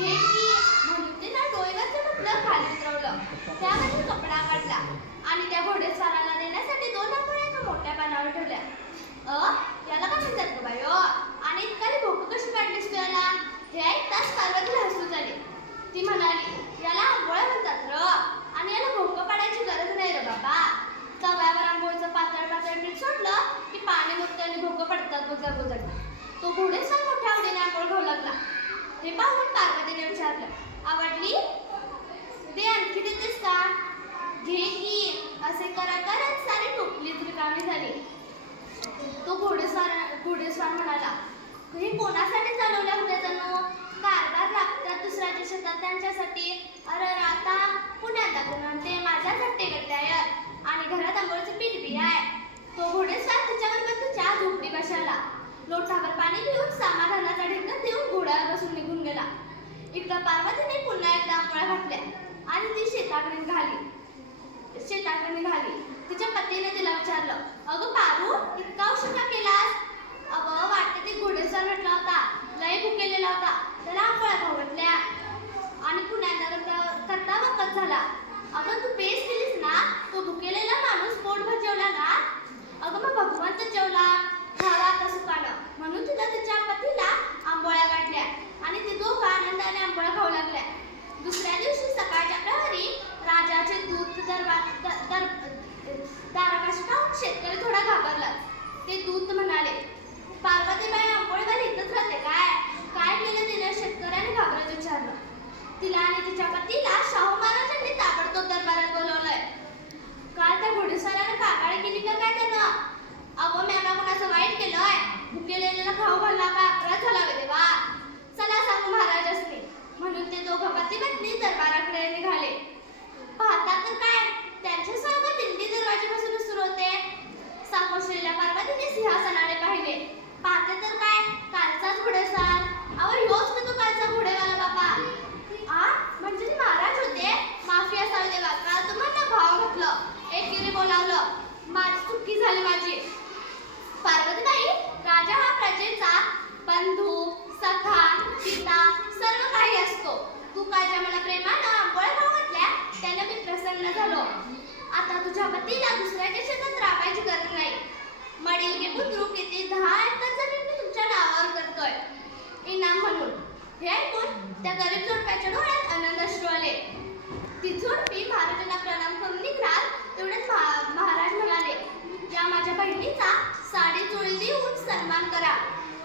घे की म्हणून ते ना डोईवरचं टोपलं खाली उतरवलं. त्यामध्ये कपडा काढला आणि त्या घोडेस्वाराला देण्यासाठी 2 आंबोळ्या एका मोठ्या पानावर ठेवल्या. याला काय म्हणतात ग बाई? आणि इतकाली भोक कशी काढलीस तू याला? हे ऐकताच पार्वतीला हसू झाले. ती म्हणाली, याला आंबोळ्या म्हणतात र, आणि याला भोक पाडायची गरज नाही रे बाबा. तव्यावर आंबोळीचं पातळ पातळ पीठ सोडलं की पाणी मुरतं आणि भोक पडतात बुजट. तो घोडेस्वार मोठ्या आवडीने आंबोळ खाऊ लागला. हे पाहून पार्वतीने विचारलं, आवडली? दे, आणखी देतेस का? घे की. असे करत सारी टोपलीच रिकामी झाली. तो घोडेस्वार म्हणाला, हे कोणासाठी चालवल्या होत्या जणू? कारभार लागतात दुसऱ्याच्या शेतात त्यांच्यासाठी. अरे आता पुण्यात दाखवून ते माझ्यासाठी गट्ट्यायत आणि घरात आंबोळीचं पीठ बी आहे. तो घोडेस्वार तिच्यावर चहा झोपडी बसायला. लोटावर पाणी पिऊन समाधानाचा ढेकण देऊन घोड्यावर बसून निघून गेला. इकडं पार्वतीने पुन्हा एकदा आंबोळ्या घातल्या आणि ती शेताकडे निघाली. तिच्या पतीने तिला विचारलं, अगं पारू, इतका उशीर का केलास? अगं वाटते ती घोडेस्वार म्हटला होता, लय भुकेलेला होता, त्याला आंबोळ्या खाऊ घातल्या. आणि पुन्हा करता वखत झाला. अगं तू पेस केलीस ना, तो भुकेलेला माणूस पोटभर जेवला ना? अगं मग भगवान तर जेवला, खावा आता सुखानं. म्हणून तिला तिच्या पतीला आंबोळ्या काढल्या आणि ती दोघं आनंदाने आंबोळ्या खाऊ लागल्या. दुसऱ्या दिवशी सकाळच्या प्रहरी राजाचे दूत दारापाशी पाहून शेतकरी थोडा घाबरला. ते दूत म्हणाले, पार्वतीबाई आंबोळीवाली इथंच राहते काय केलं तिने? शेतकऱ्याने घाबरत विचारलं. तिला आणि तिच्या पतीला शाहू महाराजांनी ताबडतोब दरबारात बोलवलंय. काल त्या घोडेस्वाराने कागाळी केली का काय त्यानं? अगं मी आता कोणाचं वाईट केलंय? भुकेलेल्याला खाऊ घालला का? अपराध झाला वे देवा. चला सांगू महाराजांनी. म्हणून ते दोघं पती पत्नी दरबाराकडे निघाले. पाहतात तर काय, त्यांचे स्वागत दिंडी दरवाजेपासूनच सुरू होते. साकोश्रीला पार्वतीने सिंहासनाने पाहिले. पाहते तर काय, कालचाच घोडेस्वार. अहो ह्योच ना तो कालचा घोडेवाला बाबा. म्हणजे ते महाराज होते? माफी असावी देवा, काल तुम्हाला भाव घातलं, एकेरी बोलावलं. माझी चुकी झाली माझी. पार्वतीबाई, राजा हा प्रजेचा बंधू, सखा, पिता सर्व काही असतो. तू कालच्या मला प्रेमानं आंबोळ्या खाऊ घातल्या, त्याने मी प्रसन्न झालो. आता तुझ्या पतीला दुसऱ्याच्या शेतात राबायची गरज नाही. मडील के बुद्रुक येथे 10 एकर जमीन मी तुमच्या नावावर करतोय इनाम म्हणून. हे ऐकून त्या गरीब जोडप्याच्या डोळ्यात आनंद अश्रू आले. ती जोडपी महाराजांना प्रणाम करून निघाल तेवढ्यात महाराज म्हणाले, या माझ्या बहिणीचा साडी चोळी देऊन सन्मान करा.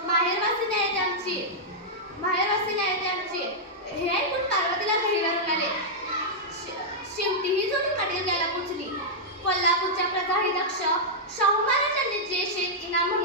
माहेरवासी नाही आमची. हे ऐकून पार्वतीला घरी आले. शेवटी ही जोडी मडील घ्यायला पोचली. कोल्हापूरच्या प्रजाही दक्ष शाहू महाराजांनी जे शेत इनाम म्हणून